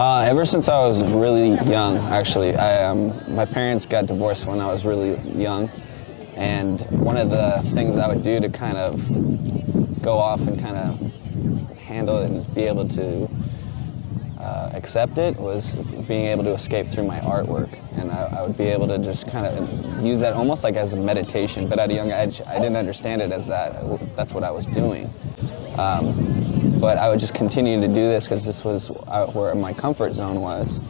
Ever since I was really young, actually. My parents got divorced when I was really young, and one of the things I would do to kind of go off and kind of handle it and be able to accept it was being able to escape through my artwork. And I would be able to just kind of use that almost like as a meditation, but at a young age, I didn't understand it as that. That's what I was doing. But I would just continue to do this because this was where my comfort zone was.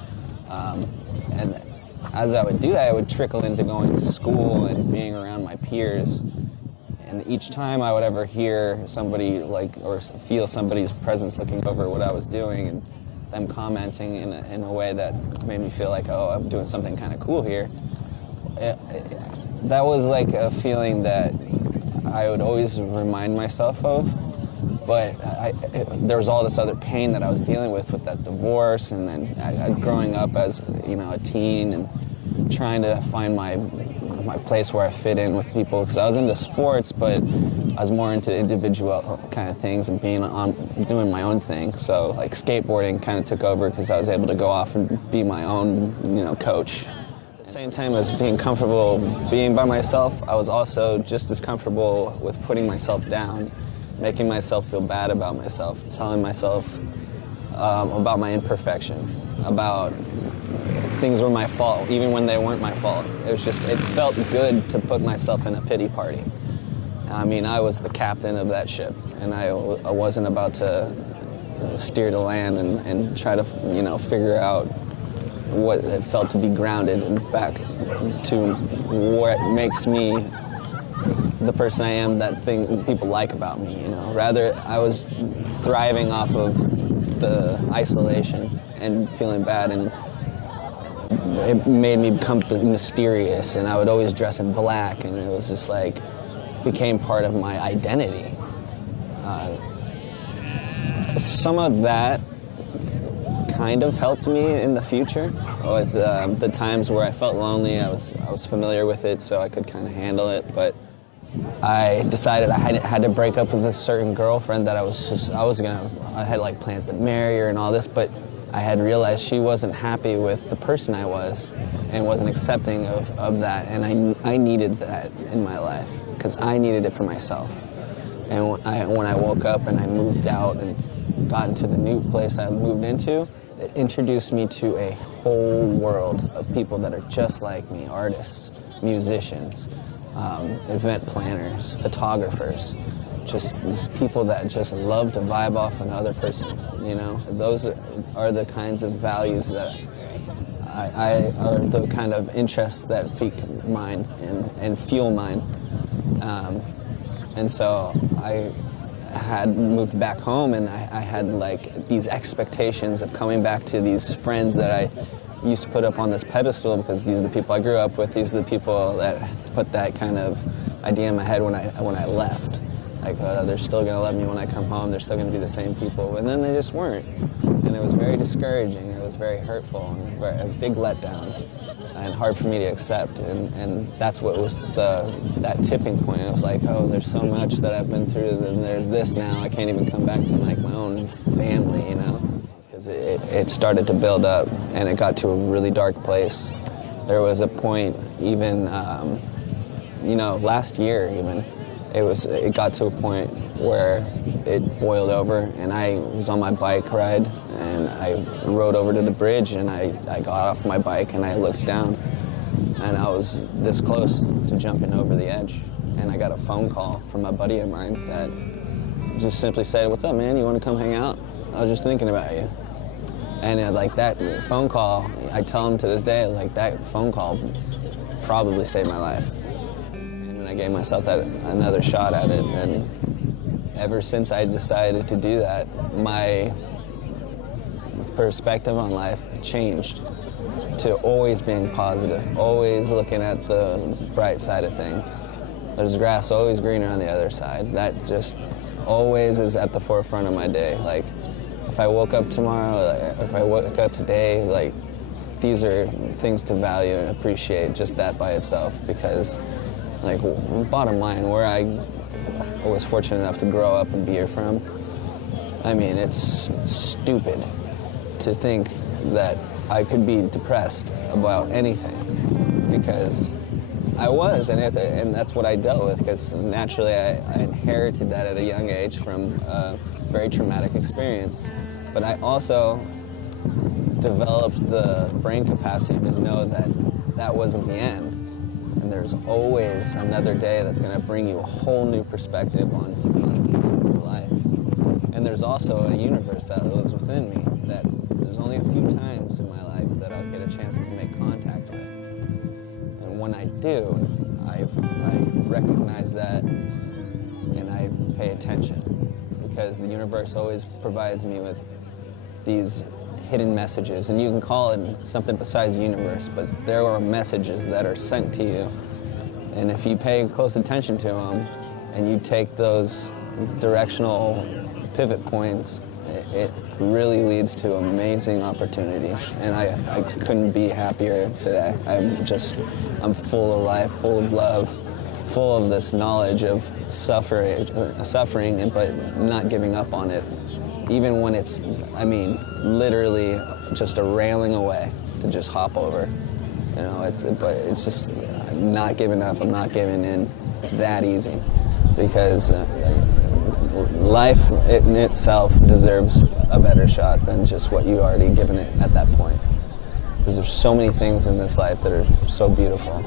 And as I would do that, I would trickle into going to school and being around my peers. And each time I would ever hear somebody or feel somebody's presence looking over what I was doing and them commenting in a way that made me feel like, oh, I'm doing something kind of cool here. That was like a feeling that I would always remind myself of. But there was all this other pain that I was dealing with that divorce, and then growing up as a teen and trying to find my place where I fit in with people, because I was into sports, but I was more into individual kind of things and doing my own thing. So like skateboarding kind of took over because I was able to go off and be my own coach. At the same time as being comfortable being by myself, I was also just as comfortable with putting myself down, making myself feel bad about myself, telling myself about my imperfections, about things were my fault, even when they weren't my fault. It felt good to put myself in a pity party. I mean, I was the captain of that ship, and I wasn't about to steer to land and try to, figure out what it felt to be grounded and back to what makes me the person I am, that thing people like about me, Rather, I was thriving off of the isolation and feeling bad, and it made me become mysterious, and I would always dress in black, and it was just like, became part of my identity. Some of that kind of helped me in the future with the times where I felt lonely. I was familiar with it, so I could kind of handle it, but I decided I had to break up with a certain girlfriend that I had like plans to marry her and all this, but I had realized she wasn't happy with the person I was and wasn't accepting of that, and I needed that in my life because I needed it for myself. And when I woke up and I moved out and got into the new place I moved into, it introduced me to a whole world of people that are just like me, artists, musicians, event planners, photographers, just people that just love to vibe off another person, Those are the kinds of values that are the kind of interests that pique mine and fuel mine. And so I had moved back home, and I had like these expectations of coming back to these friends that I used to put up on this pedestal, because these are the people I grew up with. These are the people that put that kind of idea in my head when I left. Like, they're still going to love me when I come home. They're still going to be the same people. And then they just weren't. And it was very discouraging. It was very hurtful and a big letdown and hard for me to accept. And that's what was that tipping point. It was like, oh, there's so much that I've been through, and there's this now. I can't even come back to like my own family, Because it started to build up, and it got to a really dark place. There was a point even, last year even, it got to a point where it boiled over, and I was on my bike ride, and I rode over to the bridge, and I got off my bike, and I looked down, and I was this close to jumping over the edge, and I got a phone call from a buddy of mine that just simply said, "What's up, man? You want to come hang out? I was just thinking about you." And like that phone call, I tell him to this day, like that phone call probably saved my life. I gave myself another shot at it, and ever since I decided to do that, my perspective on life changed to always being positive, always looking at the bright side of things. There's grass always greener on the other side. That just always is at the forefront of my day. Like, if I woke up tomorrow, if I woke up today, like, these are things to value and appreciate, just that by itself, because like, bottom line, where I was fortunate enough to grow up and be here from, I mean, it's stupid. to think that I could be depressed about anything, because I was, and that's what I dealt with, because naturally I inherited that at a young age from a very traumatic experience. But I also developed the brain capacity to know that that wasn't the end. And there's always another day that's going to bring you a whole new perspective on your life. And there's also a universe that lives within me that there's only a few times in my life that I'll get a chance to make contact with. And when I do, I recognize that and I pay attention, because the universe always provides me with these hidden messages, and you can call it something besides the universe, but there are messages that are sent to you, and if you pay close attention to them and you take those directional pivot points, it really leads to amazing opportunities. And I couldn't be happier today. I'm full of life, full of love, full of this knowledge of suffering, but not giving up on it, even when it's, literally just a railing away to just hop over. You know, but it's just, I'm not giving up, I'm not giving in that easy, because life in itself deserves a better shot than just what you already given it at that point. Because there's so many things in this life that are so beautiful.